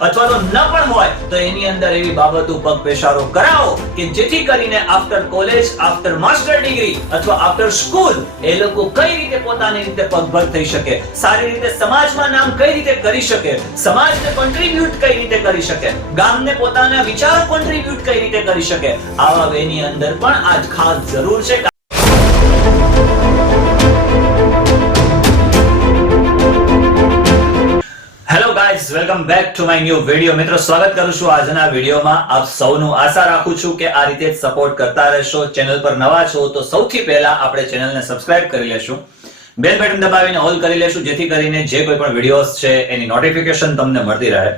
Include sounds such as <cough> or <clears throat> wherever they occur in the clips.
અથવા તો ન પણ હોય, તો એની અંદર એવી બાબતો પગ પેશારો કરાવો કે જેથી કરીને after college after master degree અથવા આફ્ટર સ્કૂલ એ લોકો કઈ રીતે પોતાની રીતે પગભર થઈ શકે? સારી રીતે સમાજમાં નામ કઈ રીતે કરી શકે? સમાજને કોન્ટ્રીબ્યુટ કઈ રીતે કરી શકે? ગામને પોતાના વિચારો કોન્ટ્રીબ્યુટ કઈ રીતે કરી શકે? આવા વેની અંદર પણ આજ ખાસ જરૂર છે. Welcome back to my new video. મિત્રો, સ્વાગત કરું છું આજના વિડીયોમાં આપ સૌનું આશા રાખું છું કે આ રીતે સપોર્ટ કરતા રહેશો. ચેનલ પર નવા છો તો સૌથી પહેલા આપણે ચેનલને સબસ્ક્રાઇબ કરી લેશું. બેલ બટન દબાવીને ઓલ કરી લેશું, જેથી કરીને જે કોઈ પણ વિડીયોઝ છે એની નોટિફિકેશન તમને મળતી રહે.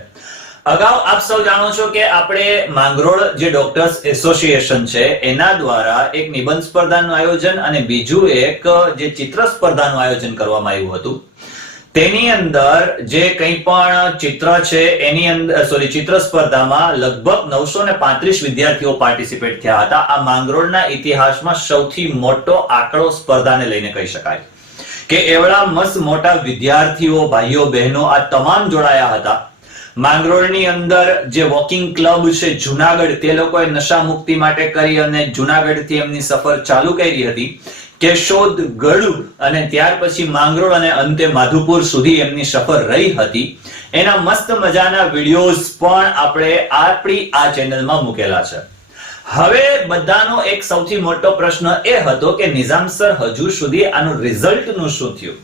અગાઉ આપ સૌ જાણો છો કે આપણે માંગરોળ જે ડોક્ટર્સ એસોસિએશન છે, એના દ્વારા એક નિબંધ સ્પર્ધાનું આયોજન અને બીજું એક જે ચિત્ર સ્પર્ધાનું આયોજન કરવામાં આવ્યું હતું. તેની અંદર જે કંઈ પણ ચિત્ર છે, એની અંદર સોરી ચિત્ર સ્પર્ધામાં લગભગ નવસો ને પાંત્રીસ વિદ્યાર્થીઓ પાર્ટિસિપેટ થયા હતા. આ માંગરોળના ઇતિહાસમાં સૌથી મોટો આંકડો સ્પર્ધાને લઈને કહી શકાય. કે એવડા મસ્ત મોટા વિદ્યાર્થીઓ, ભાઈઓ, બહેનો આ તમામ જોડાયા હતા. માંગરોળની અંદર જે વોકિંગ ક્લબ છે જુનાગઢ, તે લોકોએ નશા મુક્તિ માટે કરી અને જુનાગઢથી એમની સફર ચાલુ કરી હતી. કેશોદ ગઢ અને ત્યાર પછી માંગરોળ અને અંતે માધુપુર સુધી એમની સફર રહી હતી. એના મસ્ત મજાના વિડીયોઝ પણ આપણે આપણી આ ચેનલમાં મૂકેલા છે. હવે બધાનો એક સૌથી મોટો પ્રશ્ન એ હતો કે નિઝામ સર હજુ સુધી આનું રિઝલ્ટનું શું થયું?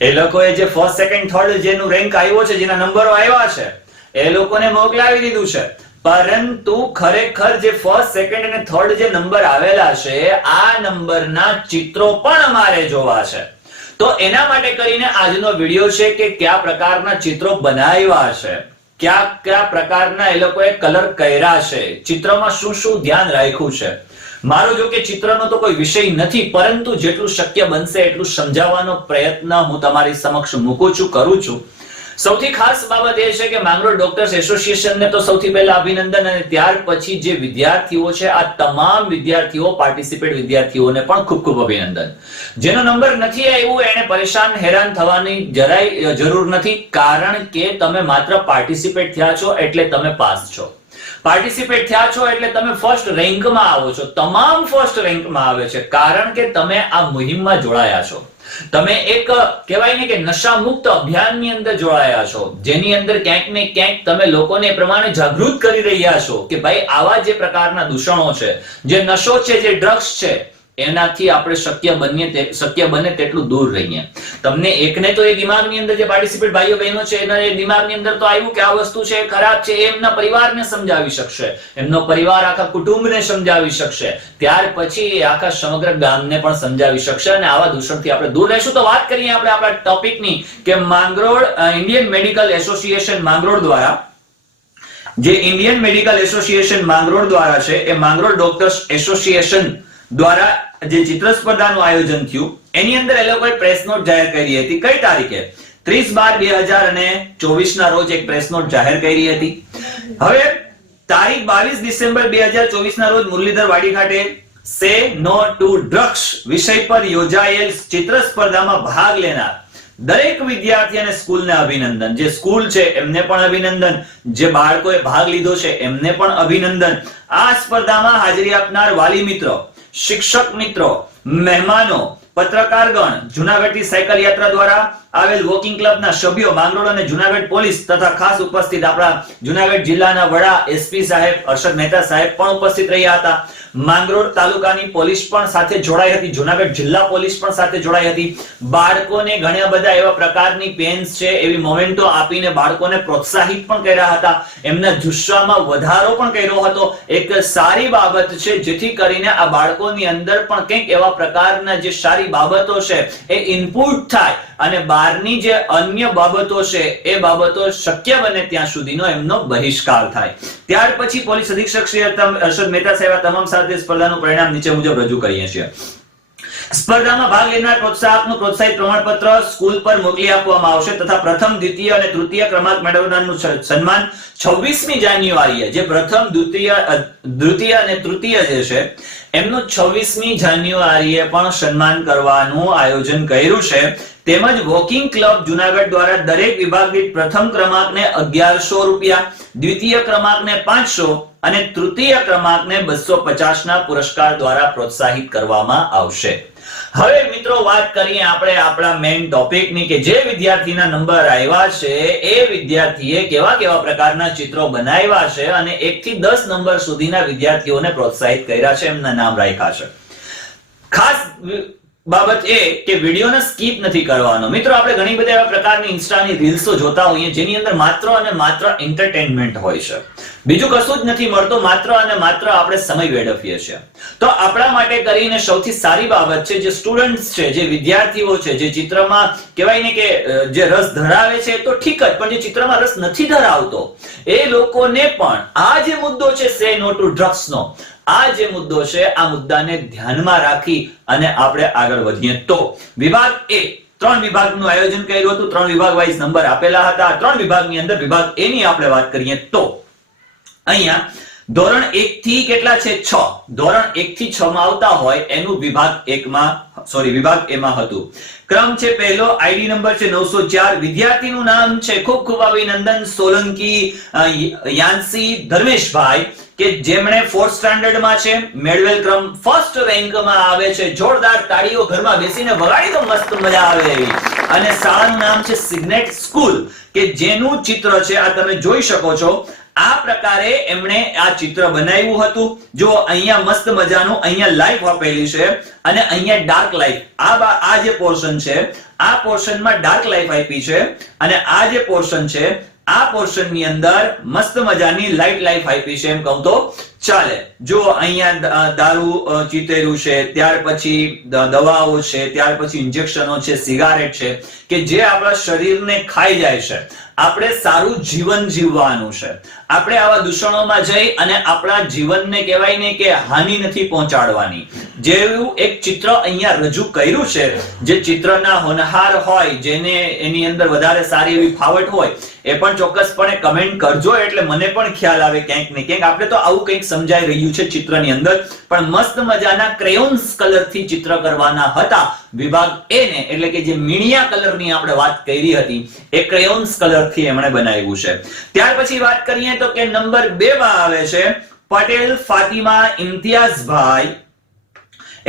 એ લોકોએ જે ફર્સ્ટ સેકન્ડ થર્ડ જેનું રેન્ક આવ્યો છે, જેના નંબરો આવ્યા છે, એ લોકોને મોકલાવી દીધું છે. પરંતુ ખરેખર જે ફર્સ્ટ સેકન્ડ અને થર્ડ જે નંબર આવેલા છે, આ નંબરના ચિત્રો પણ અમારે જોવા છે. તો એના માટે કરીને આજનો વીડિયો છે કે કયા પ્રકારના ચિત્રો બનાવ્યા છે. કયા કયા પ્રકારના એ લોકોએ કલર કર્યા છે. ચિત્રમાં શું શું ધ્યાન રાખ્યું છે. મારો જો કે ચિત્રનો તો કોઈ વિષય નથી, પરંતુ જેટલું શક્ય બનશે એટલું સમજાવવાનો પ્રયત્ન હું તમારી સમક્ષ મૂકું છું, કરું છું. સૌથી ખાસ બાબત એ છે કે માંગરોળ ડોક્ટર્સ એસોસિએશનને તો સૌથી પહેલા અભિનંદન અને ત્યાર પછી જે વિદ્યાર્થીઓ છે, આ તમામ વિદ્યાર્થીઓ પાર્ટિસિપેટ વિદ્યાર્થીઓને પણ ખૂબ ખૂબ અભિનંદન. જેનો નંબર નથી આવ્યો, એને પરેશાન, હેરાન થવાની જરાય જરૂર નથી, કારણ કે તમે માત્ર પાર્ટિસિપેટ થયા છો એટલે તમે પાસ છો. પાર્ટિસિપેટ થયા છો એટલે તમે ફર્સ્ટ રેન્કમાં આવો છો. તમામ ફર્સ્ટ રેન્કમાં આવે છે, કારણ કે તમે આ મુહિમમાં જોડાયા છો. તમે એક, કહેવાય ને કે નશા મુક્ત અભિયાનની અંદર જોડાયા છો, જેની અંદર ક્યાંક ને ક્યાંક તમે લોકોને પ્રમાણે જાગૃત કરી રહ્યા છો કે ભાઈ આવા જે પ્રકારના દૂષણો છે, જે નશો છે, જે ડ્રગ્સ છે એનાથી આપણે શક્ય બનીએ શક્ય બને તેટલું દૂર રહીએ. તમને એકને તો એ દિમાગની અંદર જે પાર્ટિસિપેટ ભાઈઓ બહેનો છે, એના એ દિમાગની અંદર તો આવ્યું કે આ વસ્તુ છે ખરાબ છે એમના પરિવારને સમજાવી શકશે. એમનો પરિવાર આખા કુટુંબને સમજાવી શકશે. ત્યાર પછી આખા સમગ્ર ગામને પણ સમજાવી શકશે અને આવા દૂષણથી આપણે દૂર રહીશું. તો વાત કરીએ આપણે આપણા ટોપિકની કે Mangrol Indian Medical Association Mangrol દ્વારા, જે ઇન્ડિયન મેડિકલ એસોસિએશન માંગરોળ દ્વારા છે, એ માંગરોળ ડોક્ટર્સ એસોસિએશન દ્વારા જે ચિત્ર સ્પર્ધાનું આયોજન થયું, એની અંદર એ લોકોએ પ્રેસ નોટ જાહેર કરી હતી. કઈ તારીખે? ત્રીસ બાર બે હજાર અને ચોવીસ ના રોજ એક પ્રેસ નોટ જાહેર કરી હતી. હવે તારીખ બાવીસ ડિસેમ્બર બે હજાર ચોવીસ ના રોજ મુરલીધર વાડી ખાતે સે નો ટુ ડ્રગ્સ વિષય પર યોજાયેલ ચિત્ર સ્પર્ધામાં ભાગ લેનાર દરેક વિદ્યાર્થી અને સ્કૂલને અભિનંદન. જે સ્કૂલ છે, એમને પણ અભિનંદન. જે બાળકોએ ભાગ લીધો છે, એમને પણ અભિનંદન. આ સ્પર્ધામાં હાજરી આપનાર વાલી મિત્રો શિક્ષક મિત્રો મહેમાનો પત્રકારગણ જુનાગઢથી સાયકલ યાત્રા દ્વારા આવેલ વોકિંગ ક્લબના સભ્યો માંગરોળ અને જુનાગઢ પોલીસ તથા ખાસ ઉપસ્થિત આપણા જુનાગઢ જિલ્લાના વડા એસપી સાહેબ હર્ષદ મહેતા સાહેબ પણ ઉપસ્થિત રહ્યા હતા. માંગરોળ તાલુકાની પોલીસ પણ સાથે જોડાઈ હતી, જુનાગઢ જિલ્લા પોલીસ પણ સાથે જોડાઈ હતી. બાળકોને ઘણા બધા એવા પ્રકારની પેન્સ છે, એવી મોમેન્ટો આપીને બાળકોને પ્રોત્સાહિત પણ કર્યા હતા. એમના જુસ્સામાં વધારો પણ કર્યો હતો. એક સારી બાબત છે, જેથી કરીને આ બાળકોની અંદર પણ કંઈક એવા પ્રકારના જે સારી બાબતો છે, એ ઇનપુટ થાય. અને બહારની જે અન્ય બાબતો છે, એ બાબતો શક્ય બને ત્યાં સુધીનો એમનો બહિષ્કાર થાય. ત્યાર પછી પોલીસ અધિક્ષક શ્રી હર્ષદ મહેતા સાહેબ તમામ સાથે સ્પર્ધાનું પરિણામ નીચે મુજબ રજૂ કરીએ છીએ. સ્પર્ધામાં ભાગ લેનાર પ્રોત્સાહકનું પ્રોત્સાહિત પ્રમાણપત્ર સ્કૂલ પર મોકલી આપવામાં આવશે તથા પ્રથમ, દ્વિતીય અને તૃતીય ક્રમાંક મેળવનારનું સન્માન 26મી જાન્યુઆરીએ, જે પ્રથમ, દ્વિતીય દ્વિતીય અને તૃતીય જે છે, એમનું 26મી જાન્યુઆરીએ પણ સન્માન કરવાનું આયોજન કર્યું છે. તેમજ વોકિંગ ક્લબ જુનાગઢ દ્વારા દરેક વિભાગ દીઠ પ્રથમ ક્રમાંકને અગિયારસો રૂપિયા, દ્વિતીય ક્રમાંકને પાંચસો અને તૃતીય ક્રમાંકને બસો પચાસના પુરસ્કાર દ્વારા પ્રોત્સાહિત કરવામાં આવશે. હવે મિત્રો વાત કરીએ આપણે આપણા મેઇન ટોપિકની કે જે વિદ્યાર્થીના નંબર આવ્યા છે, એ વિદ્યાર્થીએ કેવા કેવા પ્રકારના ચિત્રો બનાવ્યા છે અને એક થી દસ નંબર સુધીના વિદ્યાર્થીઓને પ્રોત્સાહિત કર્યા છે, એમના નામ રાખ્યા છે. ખાસ બાબત એ કે વિડીયોને સ્કીપ નથી કરવાનો. મિત્રો, આપણે ઘણી બધી એવા પ્રકારની ઇન્સ્ટાની રીલ્સો જોતા હોઈએ જેની અંદર માત્ર અને માત્ર એન્ટરટેનમેન્ટ હોય છે. બીજું કશું જ નથી મળતું, માત્ર અને માત્ર આપણે સમય વેડફીએ છીએ. તો આપણા માટે કરીને સૌથી સારી બાબત છે જે સ્ટુડન્ટ્સ છે, જે વિદ્યાર્થીઓ છે, જે ચિત્રમાં કહેવાય ને કે જે રસ ધરાવે છે, તો ઠીક જ, પણ જે ચિત્રમાં રસ નથી ધરાવતો, એ લોકોને પણ આ જે મુદ્દો છે, સે નો ટુ ડ્રગ્સનો, આ જે મુદ્દો છે, આ મુદ્દાને ધ્યાનમાં રાખી અને આપણે આગળ વધીએ. તો વિભાગ એ, ત્રણ વિભાગનું આયોજન કર્યું હતું, ત્રણ વિભાગ વાઇઝ નંબર આપેલા હતા, ત્રણ વિભાગની અંદર વિભાગ એ ની આપણે વાત કરીએ તો અહીંયા ધોરણ એક થી કેટલા છે? છ. ધોરણ એક થી છ માં આવતા હોય એનું વિભાગ એક સોરી, વિભાગ એમાં હતું. ક્રમ છે પહેલો, આઈડી નંબર છે નવસો ચાર. વિદ્યાર્થીનું નામ છે ખૂબ ખૂબ અભિનંદન, સોલંકી યાનસી, ધર્મેશભાઈ, કે જેમણે ફોર્થ સ્ટાન્ડર્ડમાં છે, મેળવેલ ક્રમ ફર્સ્ટ રેન્કમાં આવે છે. જોરદાર તાળીઓ ઘરમાં બેસીને વગાડી તો મસ્ત મજા આવે એવી. અને શાળાનું નામ છે સિગ્નેટ સ્કૂલ, કે જેનું ચિત્ર છે, આ તમે જોઈ શકો છો. આ પ્રકારે એમણે આ ચિત્ર બનાવ્યું હતું. જો અહીંયા મસ્ત મજાનું અહીંયા લાઈફ આપેલી છે અને અહીંયા ડાર્ક લાઈફ આ આ જે પોર્શન છે, આ પોર્શનમાં ડાર્ક લાઈફ આપી છે અને આ જે પોર્શન છે, આ પોર્શનની અંદર મસ્ત મજાની લાઇટ લાઈફ આપી છે એમ કહું તો. ચાલે. જો અહીંયા દારૂ અ, ચીતેલું છે ત્યાર પછી દવાઓ છે ત્યાર પછી ઇન્જેક્શનો છે સિગારેટ છે કે જે આપણા શરીરને ખાઈ જાય છે. આપણે સારું જીવન જીવવાનું છે. આપણે આવા દૂષણોમાં જઈ અને આપણા જીવનને કહેવાય ને કે હાનિ નથી પહોંચાડવાની. જેવું એક ચિત્ર અહીંયા રજૂ કર્યું છે જે ચિત્રના હોનહાર હોય જેને એની અંદર વધારે સારી એવી ફાવટ હોય એ પણ ચોક્કસપણે કમેન્ટ કરજો એટલે મને પણ ખ્યાલ આવે ક્યાંક ને ક્યાંક. આપણે તો આવું કંઈક સમજાઈ રહ્યું છે ચિત્રની અંદર. પણ મસ્ત મજાના ક્રેયોન્સ કલરથી ચિત્ર કરવાના હતા વિભાગ એ ને. એટલે કે જે મીણિયા કલરની આપણે વાત કરી હતી, એ ક્રેયોન્સ કલરથી એમણે બનાવ્યું છે. ત્યાર પછી વાત કરીએ તો કે નંબર બે માં આવે છે, પટેલ ફાતિમા ઇમ્તિયાઝભાઈ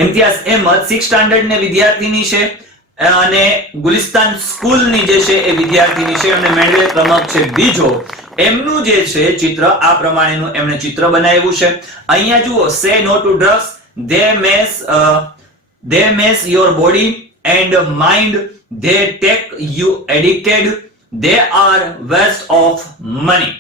ઇમ્તિયાઝ અહેમદ સિક્સ સ્ટાન્ડર્ડ ને વિદ્યાર્થીની છે, અને ગુલિસ્તાન સ્કૂલની જે છે એ વિદ્યાર્થીની છે. એમને મેળવે ક્રમાંક છે બીજો. એમનું જે છે ચિત્ર આ પ્રમાણેનું એમણે ચિત્ર બનાવ્યું છે અહીંયા જુઓ say no to drugs they mess they mess your body and mind they take you addicted they are waste of money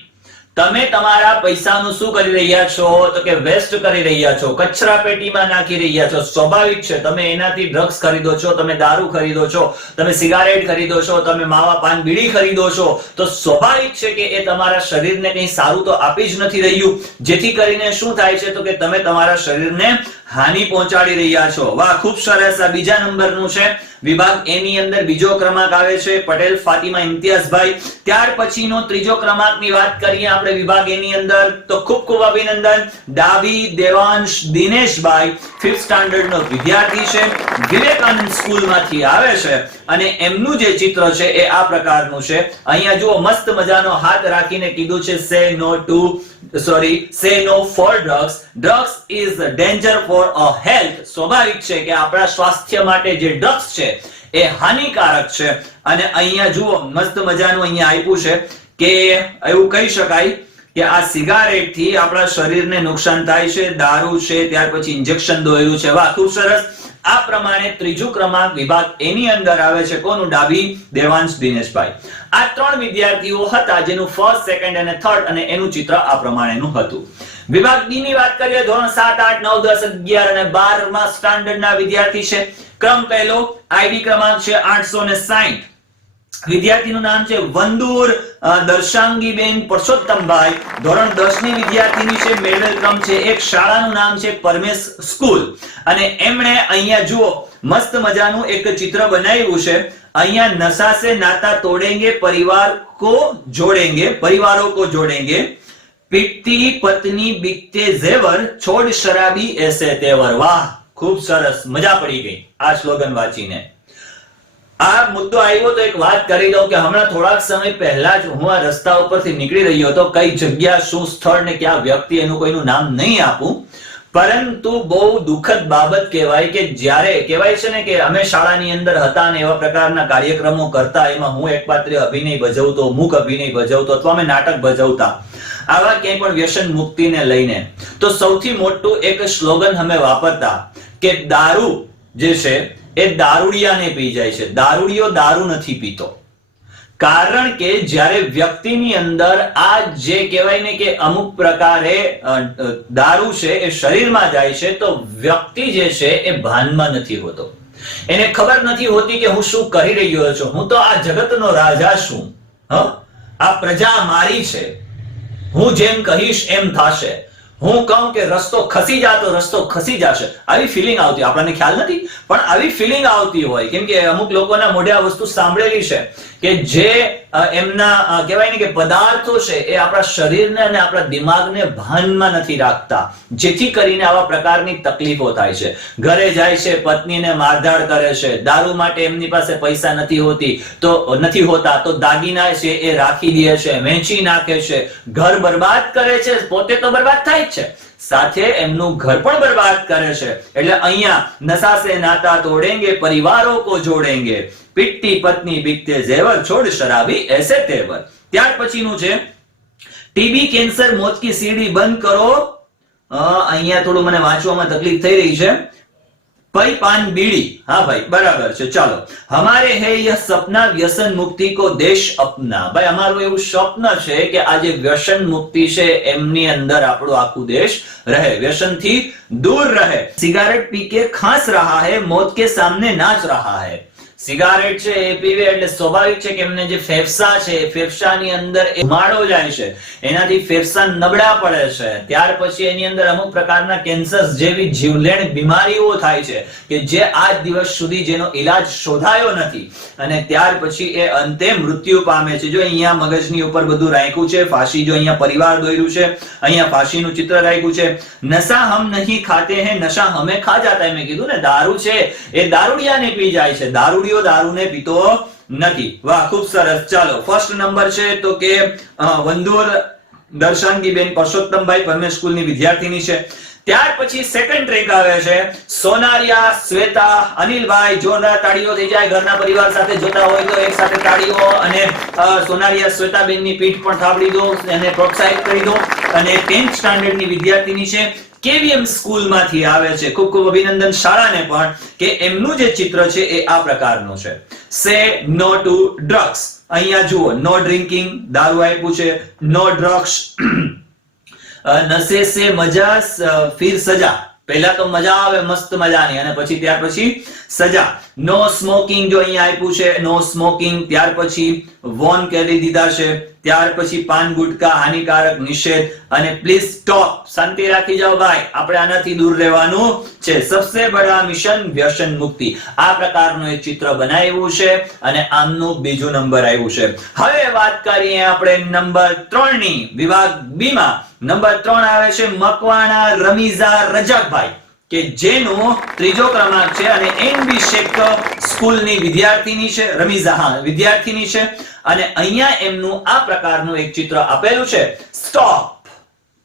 તમે તમારા પૈસાનું શું કરી રહ્યા છો? તો કે વેસ્ટ કરી રહ્યા છો, કચરા પેટીમાં નાખી રહ્યા છો. સ્વાભાવિક છે, તમે એનાથી ડ્રગ્સ ખરીદો છો, તમે દારૂ ખરીદો છો, તમે સિગારેટ ખરીદો છો, તમે માવા પાન બીડી ખરીદો છો, તો સ્વાભાવિક છે કે એ તમારા શરીરને કંઈ સારું તો આપી જ નથી રહ્યું. જેથી કરીને શું થાય છે, તો કે તમે તમારા શરીરને હાનિ પહોંચાડી રહ્યા છો. વાહ, ખૂબ સરસ. આ બીજા નંબરનું છે. વિભાગ એ અંદર બીજો ક્રમાંક આવે છે. પટેલ, ફાતિમા, ઇમ્તિયાઝભાઈ. ત્યાર પછીનો ત્રીજો ક્રમાંકની વાત કરીએ આપણે વિભાગ એ ની અંદર. તો ખૂબ ખૂબ અભિનંદન. ડાબી દેવાંશ દિનેશભાઈ ફિફ્થ સ્ટાન્ડર્ડ નો વિદ્યાર્થી છે. વિવેકાનંદ સ્કૂલમાંથી આવે છે. અને એમનું જે ચિત્ર છે એ આ પ્રકારનું છે. અહીંયા જુઓ, મસ્ત મજાનો હાથ રાખીને કીધું છે સે no to sorry say no for drugs drugs is danger for a health સ્વાભાવિક છે કે આપણા સ્વાસ્થ્ય માટે જે ડ્રગ્સ છે, એ હાનિકારક છે. અને અહીંયા જુઓ, મસ્ત મજાનું અહીંયા આપ્યું છે કે એવું કહી શકાય કે આ સિગારેટથી આપણા શરીરને નુકસાન થાય છે, દારૂ છે, ત્યાર પછી ઇન્જેક્શન દોયું છે. વાહ, ખૂબ સરસ. આ પ્રમાણે ત્રીજું ક્રમાંક વિભાગ એની અંદર આવે છે. કોનું? ડાબી દેવાંશ દિનેશભાઈ. આ ત્રણ વિદ્યાર્થીઓ હતા જેનું ફર્સ્ટ સેકન્ડ અને થર્ડ અને એનું ચિત્ર આ પ્રમાણેનું હતું. વિભાગ ડી ની વાત કરીએ, ધોરણ સાત, આઠ, નવ, દસ, અગિયાર અને બારમાં સ્ટાન્ડર્ડ ના વિદ્યાર્થી છે. ક્રમ પહેલો આઈડી ક્રમાંક છે આઠસો ને સાહીઠ વિદ્યાર્થીનું નામ છે વંદુર દર્શાંગીબેન પરસોત્તમભાઈ. ધોરણ દસની વિદ્યાર્થીની છે મેડલ ક્રમ છે એક. શાળાનું નામ છે પરમેશ સ્કૂલ. અને એમણે અહીંયા જુઓ, મસ્ત મજાનું એક ચિત્ર બનાવ્યું છે. અહીંયા નશા સે નાતા તોડેંગે, પરિવાર કો જોડેંગે, પરિવારો કો જોડેંગે. પીટતી પત્ની બીકતે ઝેવર, છોડ શરાબી એસે તેવર. વાહ, ખૂબ સરસ, મજા પડી ગઈ આ સ્લોગન વાંચીને. આ મુદ્દો આવ્યો તો એક વાત કરી દઉં કે હમણાં થોડાક સમય પહેલા જ હું આ રસ્તા ઉપરથી નીકળી રહ્યો હતો. કઈ જગ્યા, શું સ્થળ ને ક્યાં વ્યક્તિ એનું કોઈનું નામ નહીં આપું. પરંતુ બહુ દુઃખદ બાબત કહેવાય કે જ્યારે, કહેવાય છે ને કે અમે શાળાની અંદર હતા ને એવા પ્રકારના કાર્યક્રમો કરતા, એમાં હું એક પાત્રે અભિનય ભજવતો મૂક અભિનય ભજવતો અથવા અમે નાટક ભજવતા, આવા ક્યાંય પણ વ્યસન મુક્તિને લઈને. તો સૌથી મોટું એક સ્લોગન અમે વાપરતા કે દારૂ જે છે એ દારૂડિયાને પી જાય છે. દારૂડિયો દારૂ નથી પીતો. કારણ કે જ્યારે વ્યક્તિની અંદર આ જે કહેવાય ને કે અમુક પ્રકારે દારૂ છે એ શરીરમાં જાય છે, તો વ્યક્તિ જે છે એ ભાનમાં નથી હોતો. એને ખબર નથી હોતી કે હું શું કરી રહ્યો છું. હું તો આ જગતનો રાજા છું. હ? આ પ્રજા મારી છે. હું જેમ કહીશ એમ થશે. હું કહું કે રસ્તો ખસી જા તો રસ્તો ખસી જશે. આવી ફિલિંગ આવતી, આપણને ખ્યાલ નથી, પણ આવી ફિલિંગ આવતી હોય, કેમ કે અમુક લોકોના મોઢે આ વસ્તુ સાંભળેલી છે કે જે એમના કહેવાય ને કે પદાર્થો છે એ આપણા શરીરને અને આપણા દિમાગને ભાનમાં નથી રાખતા, જેથી કરીને આવા પ્રકારની તકલીફો થાય છે. ઘરે જાય છે, પત્નીને મારધાડ કરે છે, દારૂ માટે એમની પાસે પૈસા નથી હોતી, તો, નથી હોતા, તો દાગીના છે એ રાખી દે છે, વેચી નાખે છે, ઘર બરબાદ કરે છે, પોતે તો બરબાદ થાય જ છે. સાથે એમનું ઘર પણ બરબાદ કરે છે. એટલે અહીંયા નશા નાતા તોડેંગે, પરિવારો કો જોડેંગે. પિટ્ટી પત્ની બિકતે ઝેવર છોડ, શરાબી એસે તેવર. ત્યાર પછીનું છે ટીબી કેન્સર, મોત કી સીડી બંધ કરો. અહીંયા થોડું મને વાંચવામાં તકલીફ થઈ રહી છે. पई पान बीड़ी हाँ भाई बराबर છે ચાલો हमारे है यह सपना व्यसन मुक्ति को देश अपना ભાઈ અમારું એવું સ્વપ્ન છે કે આ જે વ્યસન મુક્તિ છે એમની અંદર આપણો આખું દેશ રહે વ્યસનથી દૂર રહે સિગારેટ પી કે ખાંસ रहा है मौत के सामने नाच रहा है સિગારેટ છે, એ પીવે એટલે સ્વાભાવિક છે કે એમને જે ફેફસા છે ફેફસાની અંદર માળો જાય છે. એનાથી ફેફસા નબળા પડે છે. ત્યાર પછી એની અંદર અમુક પ્રકારના કેન્સર જેવી જીવલેણ બીમારીઓ થાય છે કે જે આજ દિવસ સુધી જેનો ઈલાજ શોધાયો નથી. અને ત્યાર પછી એ અંતે મૃત્યુ પામે છે. જો અહીંયા મગજની ઉપર બધું રાખ્યું છે, ફાંસી જો અહીંયા પરિવાર દોર્યું છે, અહીંયા ફાંસીનું ચિત્ર રાખ્યું છે. નશા હમ નહીં ખાતે હે, નશા હમે ખા જાતા મેં કીધું ને, દારૂ છે, એ દારૂડિયાને પી જાય છે. દારૂડિયો દારૂને પીતો નથી. વાહ, ખૂબ સરસ. ચાલો ફર્સ્ટ નંબર છે તો કે વંદુર દર્શાંગીબેન પરસોત્તમભાઈ પરમેશ સ્કૂલની વિદ્યાર્થીની છે. ત્યાર પછી સેકન્ડ રેન્ક આવે છે. સોનારિયા, શ્વેતા, અનિલભાઈ જોરદાર તાળીઓ થઈ જાય ઘરના પરિવાર સાથે જોતા હોય તો એક સાથે તાળીઓ અને સોનારિયા શ્વેતાબેનની પીઠ પણ થાબડી દો અને પ્રોત્સાહિત કરી દો. અને 10th સ્ટાન્ડર્ડની વિદ્યાર્થીની છે કેવીએમ સ્કૂલમાંથી આવે છે? ખૂબ ખૂબ અભિનંદન શાળાને પણ કે એમનું જે ચિત્ર છે એ આ પ્રકારનું છે. સે નો ટુ ડ્રગ્સ. અહીંયા જુઓ, નો ડ્રિંકિંગ, દારૂ આપ્યું છે. નો ડ્રગ્સ. નશે સે મજા ફિર સજા. પહેલા તો મજા આવે, મસ્ત મજાની. અને પછી ત્યાર પછી સજા. નો સ્મોકિંગ જો અહીંયા આપ્યું છે નો સ્મોકિંગ ત્યાર પછી વોન કરી દીધા છે. ત્યાર પછી પાન, ગુટકા, હાનિકારક, નિષેધ. અને પ્લીઝ સ્ટોપ શાંતિ રાખી જાઓ ભાઈ. આપણે આનાથી દૂર રહેવાનું છે. સબસે બડા મિશન વ્યસન મુક્તિ. આ પ્રકારનું એક ચિત્ર બનાવ્યું છે અને આમનું બીજું નંબર આવ્યું છે. હવે વાત કરીએ આપણે નંબર ત્રણની વિભાગ બી માં નંબર ત્રણ આવે છે મકવાણા રમીઝા રજાકભાઈ, કે જેનો ત્રીજો ક્રમાંક છે અને એનબી શેખ સ્કૂલની વિદ્યાર્થીની છે, રમીઝા, હા, વિદ્યાર્થીની છે. અને અહીંયા એમનું આ પ્રકારનું એક ચિત્ર આપેલું છે. સ્ટોપ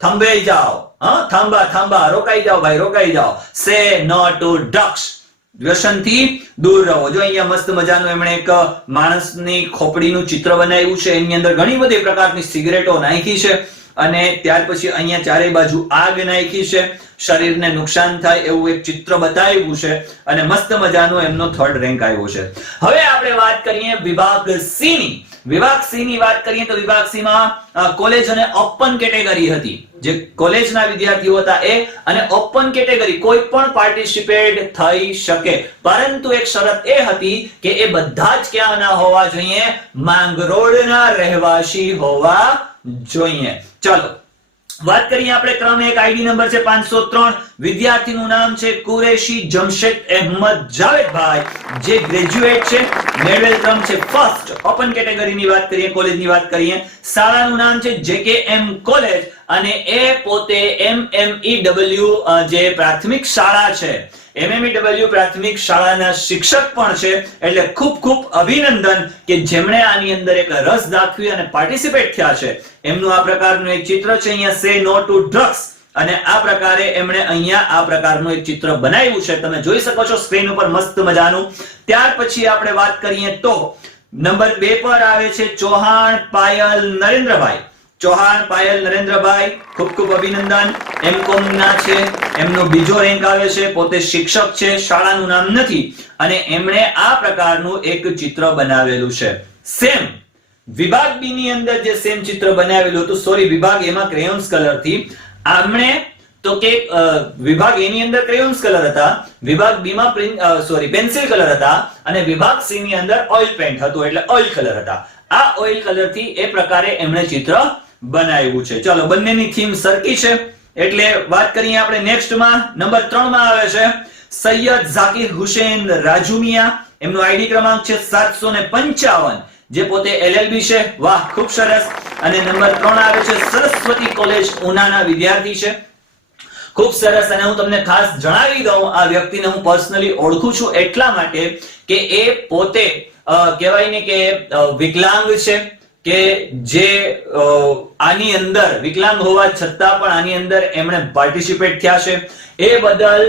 થંભે જાઓ. હા, થાંભા થાંભા. રોકાઈ જાઓ ભાઈ, રોકાઈ જાઓ. સે નો ટુ ડ્રગ્સ વ્યસનથી દૂર રહો. જો અહીંયા મસ્ત મજાનું એમણે એક માણસની ખોપડીનું ચિત્ર બનાવ્યું છે, એની અંદર ઘણી બધી પ્રકારની સિગરેટો નાખી છે. અને ત્યાર પછી અહીંયા ચારે બાજુ આગ નાખી છે. શરીરને નુકસાન થાય એવું એક ચિત્ર બતાવ્યું છે અને મસ્ત મજાનો એમનો થર્ડ રેન્ક આવ્યો છે. હવે આપણે વાત કરીએ વિભાગ સી ની વિભાગ સી ની વાત કરીએ તો વિભાગ સી માં કોલેજ અને ઓપન કેટેગરી હતી. જે કોલેજના વિદ્યાર્થીઓ હતા એ અને ઓપન કેટેગરી કોઈ પણ પાર્ટિસિપેટ થઈ શકે. પરંતુ એક શરત એ હતી કે એ બધા જ ક્યાંના હોવા જોઈએ? માંગરોળના રહેવાસી હોવા જોઈએ. ચલો, વાત કરીએ આપણે ક્રમ એક આઈડી નંબર છે 503 વિદ્યાર્થીનું નામ છે કુરેશી જમશેદ અહેમદ જાવેદભાઈ. જે ગ્રેજ્યુએટ છે, મેળવેલ ક્રમ છે ફર્સ્ટ ઓપન કેટેગરીની વાત કરીએ, કોલેજની વાત કરીએ. શાળાનું નામ છે જેકે એમ કોલેજ અને એ પોતે એમ એમ ઈ ડબલ્યુ જે પ્રાથમિક શાળા છે. એમએમઈડબલ્યુ પ્રાથમિક શાળાના શિક્ષક પણ છે એટલે ખૂબ ખૂબ અભિનંદન કે જેમણે આની અંદર એક રસ દાખવી અને પાર્ટિસિપેટ થયા છે. એમનું આ પ્રકારનું એક ચિત્ર છે અહીંયા સે નો ટુ ડ્રગ્સ અને આ પ્રકારે એમણે અહીંયા આ પ્રકારનું એક ચિત્ર બનાવ્યું છે. તમે જોઈ શકો છો સ્ક્રીન ઉપર મસ્ત મજાનું. ત્યાર પછી આપણે વાત કરીએ તો નંબર બે પર આવે છે ચૌહાણ પાયલ નરેન્દ્રભાઈ. ચૌહાણ પાયલ નરેન્દ્રભાઈ, ખૂબ ખૂબ અભિનંદન. એમકોમ ના છે. એમનો બીજો રેન્ક આવે છે, પોતે શિક્ષક છે, શાળાનું નામ નથી, અને એમણે આ પ્રકારનું એક ચિત્ર બનાવેલું છે. સેમ, વિભાગ બી ની અંદર જે સેમ ચિત્ર બનાવેલું હતું, સોરી, વિભાગ એમાં ક્રેયોન્સ કલરથી, આમણે તો કે વિભાગ એની અંદર ક્રેયોન્સ કલર હતા, વિભાગ બી માં સોરી પેન્સિલ કલર હતા, અને વિભાગ સી ની અંદર ઓઇલ પેન્ટ હતું, એટલે ઓઇલ કલર હતા. આ ઓઇલ કલરથી એ પ્રકારે એમણે ચિત્ર બનાવ્યું છે. ચલો, બંનેની થીમ સરખી છે. એટલે વાત કરીએ આપણે નેક્સ્ટમાં. નંબર ત્રણમાં આવે છે, સૈયદ ઝાકિર હુસેન રાજુમિયા. એમનો આઈડી ક્રમાંક છે 755 જે પોતે એલએલબી છે. વાહ, ખૂબ સરસ. અને નંબર ત્રણ આવે છે, સરસ્વતી કોલેજ ઉનાના વિદ્યાર્થી છે. ખૂબ સરસ. અને હું તમને ખાસ જણાવી દઉં આ વ્યક્તિને હું પર્સનલી ઓળખું છું એટલા માટે કે એ પોતે કહેવાય ને કે વિકલાંગ છે. કે જે આની અંદર, વિકલાંગ હોવા છતાં પણ આની અંદર એમણે પાર્ટિસિપેટ થયા છે. એ બદલ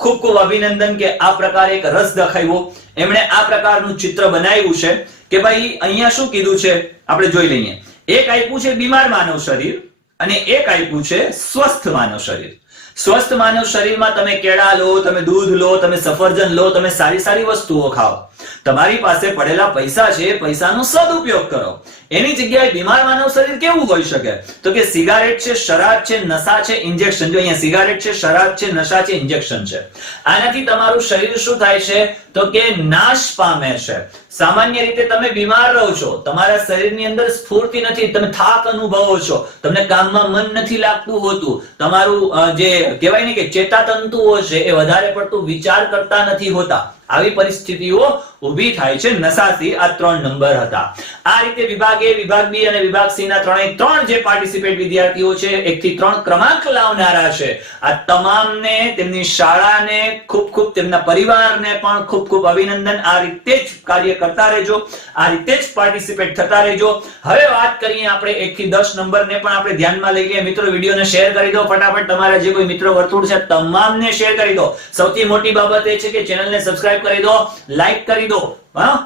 ખૂબ ખૂબ અભિનંદન કે આ પ્રકારે એક રસ દેખાયો. એમણે આ પ્રકારનું ચિત્ર બનાવ્યું છે કે ભાઈ, અહીંયા શું કીધું છે? આપણે જોઈ લઈએ. એક આપ્યું છે બીમાર માનવ શરીર અને એક આપ્યું છે સ્વસ્થ માનવ શરીર. સ્વસ્થ માનવ શરીરમાં તમે કેળા લો, તમે દૂધ લો, તમે સફરજન લો, તમે સારી સારી વસ્તુઓ ખાઓ. તમારી પાસે પડેલા પૈસા છે, પૈસાનો સદુપયોગ કરો. એની જગ્યાએ બીમાર માનવ શરીર કેવું હોઈ શકે? તો કે સિગારેટ છે, શરાબ છે, નશા છે, ઇન્જેક્શન. જો અહીંયા સિગારેટ છે, શરાબ છે, નશા છે, ઇન્જેક્શન છે. આનાથી તમારું શરીર શું થાય છે? તો કે નાશ પામે છે. સામાન્ય રીતે તમે બીમાર રહો છો. તમારા શરીરની અંદર સ્ફૂર્તિ નથી. તમે થાક અનુભવો છો. તમને કામમાં મન નથી લાગતું હોતું. તમારું જે કહેવાય ને કે ચેતાતંતુઓ છે એ વધારે પડતું વિચાર કરતા નથી હોતા. આવી પરિસ્થિતિઓ ઊભી થાય છે. નશાથી આ ત્રણ નંબર હતા. આ રીતે વિભાગ એ, વિભાગ બી અને વિભાગ સી ના ત્રણે ત્રણ જે પાર્ટિસિપેટ વિદ્યાર્થીઓ છે એક થી ત્રણ ક્રમાંક લાવનારા છે. આ તમામને, તેમની શાળાને, ખૂબ ખૂબ તેમના પરિવારને પણ ખૂબ ખૂબ અભિનંદન. આ રીતે જ કાર્ય કરતા રહેજો. આ રીતે જ પાર્ટિસિપેટ થતા રહેજો. હવે વાત કરીએ આપણે એક થી દસ નંબરને પણ આપણે ધ્યાનમાં લઈ લઈએ. મિત્રો, વિડીયોને શેર કરી દો. ફટાફટ તમારા જે કોઈ મિત્રો વર્તુળ છે, તમામને શેર કરી દો. સૌથી મોટી બાબત એ છે કે ચેનલને સબસ્ક્રાઇબ કરી દો લાઈક કરી દો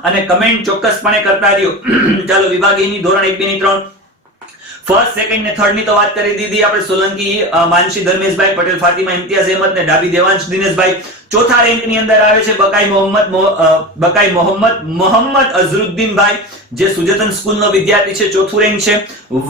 અને કમેન્ટ ચોક્કસપણે કરતા રહ્યો. <clears throat> ચાલો, વિભાગ E ધોરણ એક, બે ની ત્રણ. ફર્સ્ટ સેકન્ડ ને થર્ડની તો વાત કરી દીધી આપણે સોલંકી માનસી, ધર્મેશભાઈ, પટેલ, ફાતિમા, ઇમ્તિયાઝ અહેમદ ને ડાબી દેવાંશ દિનેશભાઈ. ચોથા રેન્કની અંદર આવે છે બકાઈ મોહમ્મદ બકાઈ મોહમ્મદ મોહમ્મદ અઝરુદ્દીનભાઈ, જે સુજતન સ્કૂલનો વિદ્યાર્થી છે, ચોથું રેન્ક છે.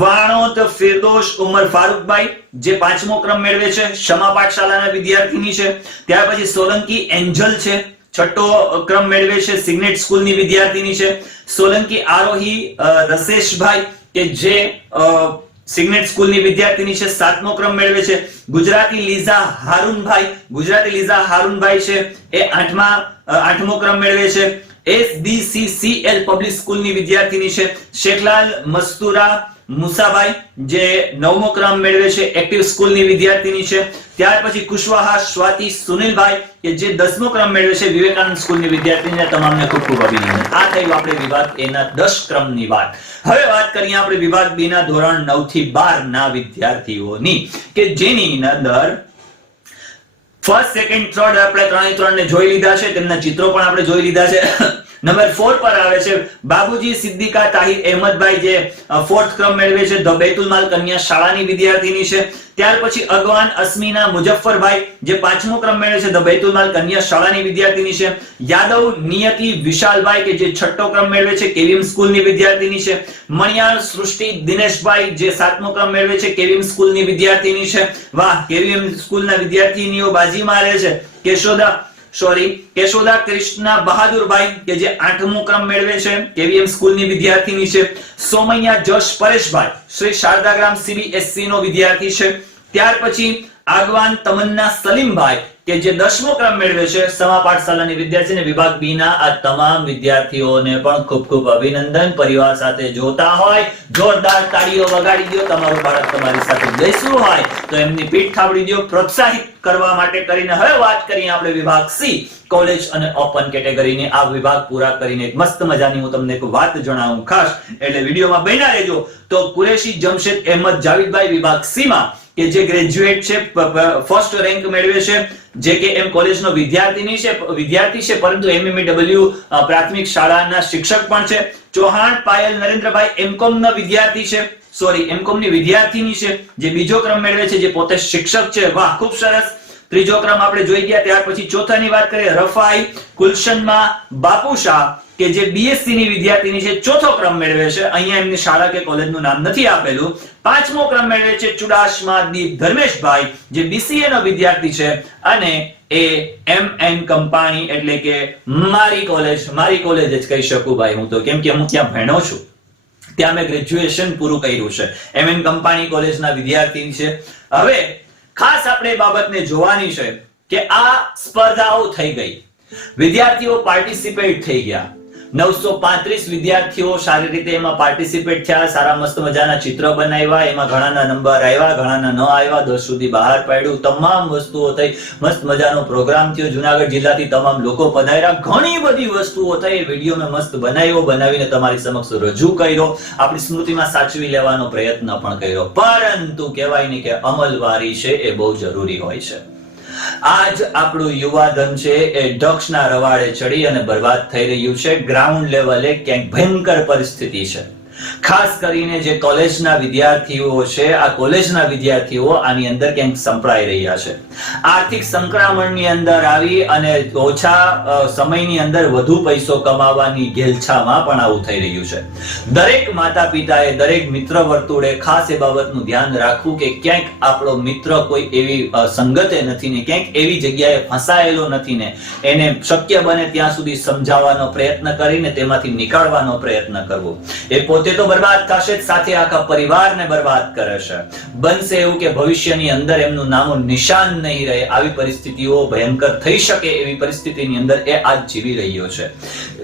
વાણોત ફિરદોશ ઉમર ફારૂકભાઈ, જે પાંચમો ક્રમ મેળવે છે, ક્ષમા પાઠશાલાના વિદ્યાર્થીની છે. ત્યાર પછી સોલંકી એન્જલ છે. છઠ્ઠો ક્રમ મેળવે છે સિગ્નેટ સ્કૂલની વિદ્યાર્થીની છે. સોલંકી આરોહી રસેશભાઈ કે જે સિગ્નેટ સ્કૂલની વિદ્યાર્થીની છે, સાતમો ક્રમ મેળવે છે. ગુજરાતી લીઝા હારુનભાઈ, ગુજરાતી લીઝા હારુનભાઈ છે, એ આઠમા આઠમો ક્રમ મેળવે છે. એસડીસીસીએલ પબ્લિક સ્કૂલની વિદ્યાર્થીની છે. શેખલાલ મસ્તુરા મુસાભાઈ, જે નવમો ક્રમ મેળવે છે એક્ટિવ સ્કૂલની વિદ્યાર્થીની છે. ત્યાર પછી કુશવાહા, સ્વાતિ, સુનિલભાઈ, કે જે દસમો ક્રમ મેળવે છે, વિવેકાનંદ સ્કૂલની વિદ્યાર્થીને તમામને ખૂબ ખૂબ અભિનંદન. આ થયું આપણે વિભાગ એના દસ ક્રમની વાત. હવે વાત કરીએ આપણે વિભાગ બી ના ધોરણ નવથી બાર ના વિદ્યાર્થીઓની, કે જેની અંદર ફર્સ્ટ સેકન્ડ થર્ડ આપણે ત્રણે ત્રણ ને જોઈ લીધા છે. તેમના ચિત્રો પણ આપણે જોઈ લીધા છે. નંબર ફોર પર આવે છે બાબુજી સિદ્દીકા તાહિર અહેમદભાઈ જે ફોર્થ ક્રમ મેળવે છે ધ બેતુલમાલ કન્યા શાળાની વિદ્યાર્થીની છે. ત્યાર પછી અગવાન અસ્મીના મુજફ્ફરભાઈ જે પાંચમો ક્રમ મેળવે છે ધ બેતુલમાલ કન્યા શાળાની વિદ્યાર્થીની છે. યાદવ નિયતિ વિશાલભાઈ કે જે છઠ્ઠો ક્રમ મેળવે છે કેવીમ સ્કૂલની વિદ્યાર્થીની છે. મણિયાર સૃષ્ટિ દિનેશભાઈ જે સાતમો ક્રમ મેળવે છે કેવીમ સ્કૂલની વિદ્યાર્થીની છે. વાહ કેવીએમ સ્કૂલના વિદ્યાર્થીનીઓ બાજી મારે છે. કેશોદા સોરી કેશોદા કૃષ્ણ બહાદુરભાઈ, કે જે આઠમો ક્રમ મેળવે છે, કેવીએમ સ્કૂલની વિદ્યાર્થીની છે, સોમૈયા જશ પરેશભાઈ, શ્રી શારદાગ્રામ સીબીએસસી નો વિદ્યાર્થી છે. ત્યાર પછી આગવાન તમન્ના સલીમભાઈ કે જે દસમો ક્રમ મેળવ્યો છે સમા પાઠશાલાની વિદ્યાર્થી અને વિભાગ બી ના આ તમામ વિદ્યાર્થીઓને પણ ખૂબ ખૂબ અભિનંદન. પરિવાર સાથે જોતા હોય, જોરદાર તાળીઓ વગાડી દો તમારું બાળક તમારી સાથે બેસવું હોય, તો એમની પીઠ થાબડી દો પ્રોત્સાહિત કરવા માટે કરીને હવે વાત કરીએ આપણે વિભાગ સી, કોલેજ અને ઓપન કેટેગરીની. આ વિભાગ પૂરા કરીને એક મસ્ત મજાની હું તમને એક વાત જણાવું ખાસ. એટલે વિડીયોમાં બન્યા રહેજો. તો કુરેશી જમશેદ અહેમદ જાવીદભાઈ વિભાગ સી માં કે જે ગ્રેજ્યુએટ છે ફર્સ્ટ રેન્ક મેળવે છે, જે કે એમ કોલેજનો વિદ્યાર્થીની છે વિદ્યાર્થી છે, પરંતુ એમએમડબલ્યુ પ્રાથમિક શાળાના શિક્ષક પણ છે. ચૌહાણ પાયલ નરેન્દ્રભાઈ એમકોમ ના વિદ્યાર્થી છે. સોરી એમકોમની વિદ્યાર્થીની છે, જે બીજો ક્રમ મેળવે છે, જે પોતે શિક્ષક છે. વાહ, ખૂબ સરસ. ત્રીજો ક્રમ આપણે જોઈ ગયા, ત્યાર પછી ચોથાની વાત કરીએ, રફાઈ કુલશનમાં બાપુ શાહ. કે જે બીએસસી ની વિદ્યાર્થીની છે, ચોથો ક્રમ મેળવે છે, અહીંયા એમની શાળા કે કોલેજનું નામ નથી આપેલું. પાંચમો ક્રમ મેળવે છે ચુડાસમા દીપ ધર્મેશભાઈ, જે બીસીએ નો વિદ્યાર્થી છે અને એ એમ એન કંપાણી એટલે કે મારી કોલેજ મારી કોલેજ જ કહી શકું ભાઈ હું તો, કેમ કે હું ત્યાં ભણ્યો છું. ત્યાં મેં ગ્રેજ્યુએશન પૂરું કર્યું છે. એમ એન કંપાણી કોલેજના વિદ્યાર્થી છે. હવે ખાસ આપણે બાબતને જોવાની છે કે આ સ્પર્ધાઓ થઈ ગઈ. વિદ્યાર્થીઓ પાર્ટિસિપેટ થઈ ગયા. નવસો પાંત્રીસ વિદ્યાર્થીઓ સારી રીતે એમાં પાર્ટિસિપેટ થયા, સારા મસ્ત મજાના ચિત્ર બનાવ્યા, એમાં ઘણાના નંબર આવ્યા, ઘણાના ન આવ્યા, દસ સુધી બહાર પાડ્યું, તમામ વસ્તુઓ થઈ, મસ્ત મજાનો પ્રોગ્રામ થયો. જુનાગઢ જિલ્લાથી તમામ લોકો પધાર્યા. ઘણી બધી વસ્તુઓ થઈ, એ વીડિયો મેં મસ્ત બનાવ્યો, બનાવીને તમારી સમક્ષ રજૂ કર્યો. આપણી સ્મૃતિમાં સાચવી લેવાનો પ્રયત્ન પણ કર્યો. પરંતુ કહેવાય નહીં કે અમલવારી છે, એ બહુ જરૂરી હોય છે. આજ આપણું યુવાધન છે એ ડક્ષના રવાડે ચડી અને બરબાદ થઈ રહ્યું છે. ગ્રાઉન્ડ લેવલે ક્યાંક ભયંકર પરિસ્થિતિ છે. ખાસ કરીને જે કોલેજના વિદ્યાર્થીઓ છે, આ કોલેજના વિદ્યાર્થીઓ આની અંદર ક્યાંક સંપળાઈ રહ્યા છે. આર્થિક સંક્રમણની અંદર આવી અને ઓછા સમયની અંદર વધુ પૈસો કમાવાની ઘેલછામાં પણ આવું થઈ રહ્યું છે. દરેક માતા પિતાએ દરેક મિત્ર વર્તુળે ખાસ એ બાબતનું ધ્યાન રાખવું કે ક્યાંક આપણો મિત્ર કોઈ એવી સંગતે નથી ને ક્યાંક એવી જગ્યાએ ફસાયેલો નથી ને એને શક્ય બને ત્યાં સુધી સમજાવવાનો પ્રયત્ન કરીને તેમાંથી નીકાળવાનો પ્રયત્ન કરવો. એ પોતે તો બરબાદ થશે જ, સાથે આખા પરિવારને બરબાદ કરે છે. બનશે એવું કે ભવિષ્યની અંદર એમનું નામું નિશાન નહીં રહે, આવી પરિસ્થિતિઓ ભયંકર થઈ શકે એવી પરિસ્થિતિની અંદર એ આજ જીવી રહ્યો છે.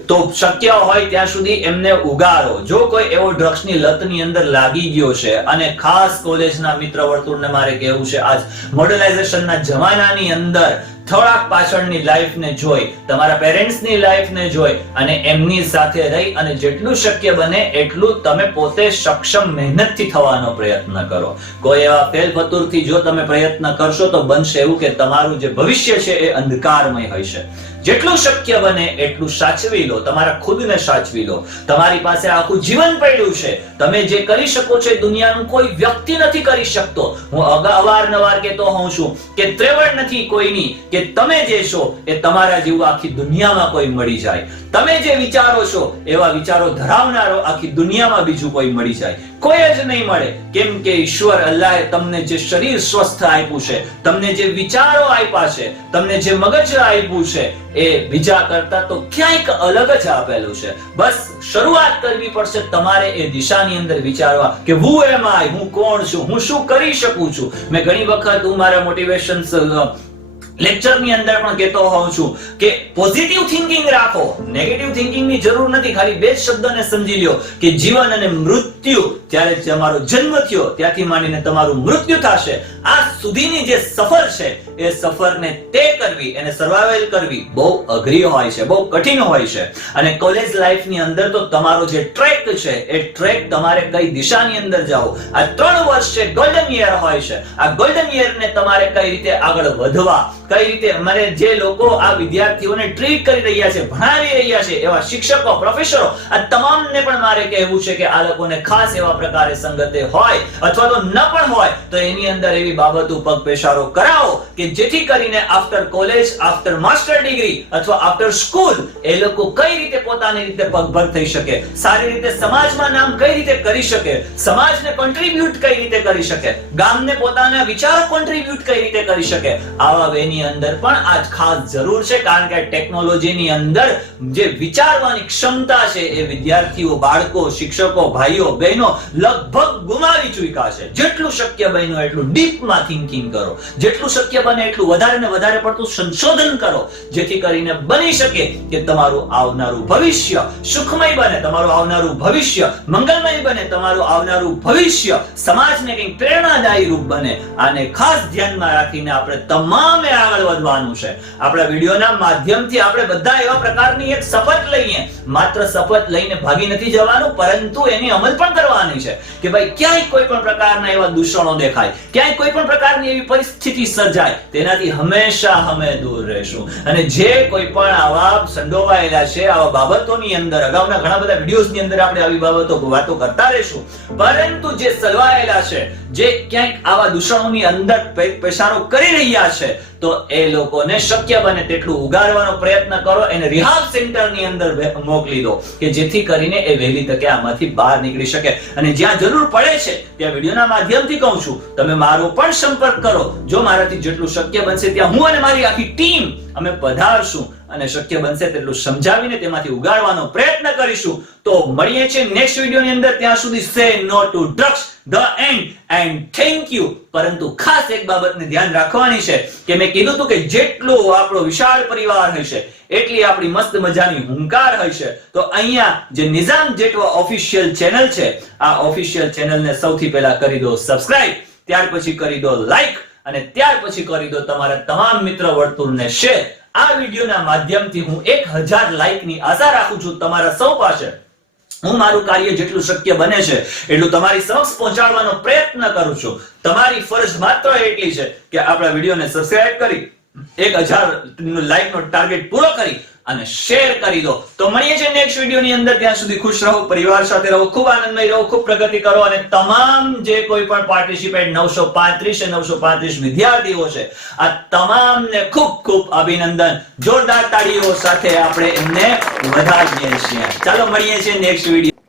તો શક્ય હોય ત્યાં સુધી એમને ઉગાડો. જો કોઈ એવો ડ્રગ્સની લતની અંદર લાગી ગયો છે અને ખાસ કોલેજના મિત્ર વર્તુળને મારે કહેવું છે, આજ મોડર્નાઇઝેશનના જમાનાની અંદર થોડાક પાછળની લાઈફને જોઈ, તમારા પેરેન્ટ્સની લાઈફને જોઈ અને એમની સાથે રહી અને જેટલું શક્ય બને એટલું તમે પોતે સક્ષમ મહેનતથી થવાનો પ્રયત્ન કરો. કોઈ એવા ફેલ ફતુરથી જો તમે પ્રયત્ન કરશો તો બનશે એવું કે તમારું જે ભવિષ્ય છે એ અંધકારમય હશે. જેટલું શક્ય બને એટલું સાચવી લો, તમારા ખુદને સાચવી લો. તમારી પાસે આખું જીવન પડ્યું છે. તમે જે કરી શકો છો દુનિયાનું કોઈ વ્યક્તિ નથી કરી શકતો. હું અવારનવાર કહેતો હોઉં છું કે ત્રેવડ નથી કોઈની, કે તમે જે છો એ તમારા જેવું આખી દુનિયામાં કોઈ મળી જાય. તમે જે વિચારો છો એવા વિચારો ધરાવનારો આખી દુનિયામાં બીજું કોઈ મળી જાય. કોઈ જ નહીં મળે. કેમ કે ઈશ્વર અલ્લાહે તમને જે શરીર સ્વસ્થ આપ્યું છે, તમને જે વિચારો આપ્યા છે, તમને જે મગજ આપ્યું છે, એ બીજા કરતા તો ક્યાંક અલગ જ આપેલું છે. બસ શરૂઆત કરવી પડશે તમારે એ દિશાની અંદર વિચારવા કે હું એમ આય હું કોણ છું? હું શું કરી શકું છું? મેં ઘણી વખત હું મારા મોટિવેશન લેક્ચરની અંદર પણ કહેતો હોઉં છું કે પોઝિટિવ થિંકિંગ રાખો. નેગેટિવ થિંકિંગની જરૂર નથી. ખાલી બે શબ્દને સમજી લ્યો કે જીવન અને મૃત્યુ જ્યારે તમારો જન્મ થયો, ત્યાંથી માંડીને તમારું મૃત્યુ થશે. આ સુધીની જે સફર છે, એ સફરને તે કરવી, એને સર્વાઈવલ કરવી બહુ અઘરી હોય છે, બહુ કઠિન હોય છે. અને કોલેજ લાઈફની અંદર તો તમારો જે ટ્રેક છે, એ ટ્રેક તમારે કઈ દિશાની અંદર જાઓ. આ ત્રણ વર્ષ છે ગોલ્ડન યર હોય છે. આ ગોલ્ડન યરને તમારે કઈ રીતે આગળ વધવા, કઈ રીતે અમારે જે લોકો આ વિદ્યાર્થીઓને ટ્રીટ કરી રહ્યા છે, ભણાવી રહ્યા છે, એવા શિક્ષકો પ્રોફેસરો આ તમામને પણ મારે કહેવું છે કે આ લોકોને ખાસ એવા પ્રકારે સંગતે હોય, અથવા તો ન પણ હોય, તો એની અંદર એવી બાબતો ઉપર પેશારો કરાવો કે જેથી કરીને after college after master degree અથવા આફ્ટર સ્કૂલ એ લોકો કઈ રીતે પોતાની રીતે પગભર થઈ શકે? સારી રીતે સમાજમાં નામ કઈ રીતે કરી શકે? સમાજને કોન્ટ્રીબ્યુટ કઈ રીતે કરી શકે? ગામને પોતાના વિચારો કોન્ટ્રીબ્યુટ કઈ રીતે કરી શકે? આવા વેની અંદર પણ આજ ખાસ જરૂર છે, કારણ કે ટેકનોલોજીની અંદર જે વિચારવાની ક્ષમતા છે એ વિદ્યાર્થીઓ, બાળકો, શિક્ષકો, ભાઈઓ, બહેનો લગભગ ગુમાવી ચૂક્યા છે. જેટલું શક્ય બન્યું એટલું ડીપમાં થિંકિંગ કરો. જેટલું શક્ય બને એટલું વધારે ને વધારે પડતું સંશોધન કરો. જેથી કરીને બની શકે કે તમારું આવનારું ભવિષ્ય સુખમય બને, તમારું આવનારું ભવિષ્ય મંગલમય બને, તમારું આવનારું ભવિષ્ય સમાજને કંઈક પ્રેરણાદાયી રૂપ બને. આને ખાસ ધ્યાનમાં રાખીને આપણે તમામે આગળ વધવાનું છે. આપણા વિડીયોના માધ્યમથી આપણે બધા એવા પ્રકારની એક શપથ લઈએ. માત્ર શપથ લઈને ભાગી નથી જવાનું, પરંતુ એની અમલ પણ કરવાની છે. કે ભાઈ ક્યાંય કોઈ પણ પ્રકારના એવા દૂષણો દેખાય, ક્યાંય કોઈ પણ પ્રકારની એવી પરિસ્થિતિ સર્જાય, તેનાથી હંમેશા અમે દૂર રહેશું. અને જે કોઈ પણ આવા સંડોવાયેલા છે, આવા બાબતોની અંદર, અગાઉના ઘણા બધા વિડીયોઝની અંદર આપણે આવી બાબતો વાતો કરતા રહેશું. પરંતુ જે સલવાયેલા છે, જે ક્યાંક આવા દૂષણોની અંદર પેશારો કરી રહ્યા છે, તો એ લોકોને શક્ય બને તેટલું ઉગાડવાનો પ્રયત્ન કરો, એને રિહાબ સેન્ટરની અંદર મોકલી દો, કે જેથી કરીને એ વહેલી તકે આમાંથી બહાર નીકળી શકે. અને જ્યાં જરૂર પડે છે, ત્યાં વિડીયોના માધ્યમથી કહું છું, તમે મારો પણ સંપર્ક કરો. જો મારાથી જેટલું શક્ય બનશે ત્યાં હું અને મારી આખી ટીમ અમે પધારશું અને શક્ય બનશે તેટલું સમજાવીને તેમાંથી ઉગાડવાનો પ્રયત્ન કરીશું. તો મળીએ છીએ નેક્સ્ટ વિડીયોની અંદર. ત્યાં સુધી say no to drugs the end end thank you પરંતુ ખાસ એક બાબતને ધ્યાન રાખવાની છે કે મેં કીધું હતું કે જેટલો આપણો વિશાળ પરિવાર હશે, એટલી આપણી મસ્ત મજાની હુંકાર હશે. તો અહીંયા જે નિઝામ જેટવા ઓફિશિયલ ચેનલ છે, આ ઓફિશિયલ ચેનલને સૌથી પહેલા કરી દો સબસ્ક્રાઇબ ત્યાર પછી કરી દો લાઈક અને ત્યાર પછી કરી દો તમારા તમામ મિત્ર વર્તુળને શેર આ વિડીયોના માધ્યમથી હું એક હજાર લાઈકની આશા રાખું છું તમારા સૌ પાસે. હું મારું કાર્ય જેટલું શક્ય બને છે એટલું તમારી સમક્ષ પહોંચાડવાનો પ્રયત્ન કરું છું. તમારી ફરજ માત્ર એટલી છે કે આપણા વિડીયોને સબસ્ક્રાઇબ કરી, એક હજાર લાઈક નો ટાર્ગેટ પૂરો કરી અને શેર કરી દો. તો મળીએ છીએ નેક્સ્ટ વિડીયોની અંદર. ત્યાં સુધી ખુશ રહો, પરિવાર સાથે રહો, ખૂબ આનંદમય રહો, ખૂબ પ્રગતિ કરો અને તમામ જે કોઈ પણ પાર્ટિસિપેટ નવસો પાંત્રીસ નવસો પાંત્રીસ વિદ્યાર્થીઓ છે, આ તમામને ખૂબ ખૂબ અભિનંદન. જોરદાર તાળીઓ સાથે આપણે એમને વધારીએ છીએ. ચાલો મળીએ છીએ નેક્સ્ટ વીડિયો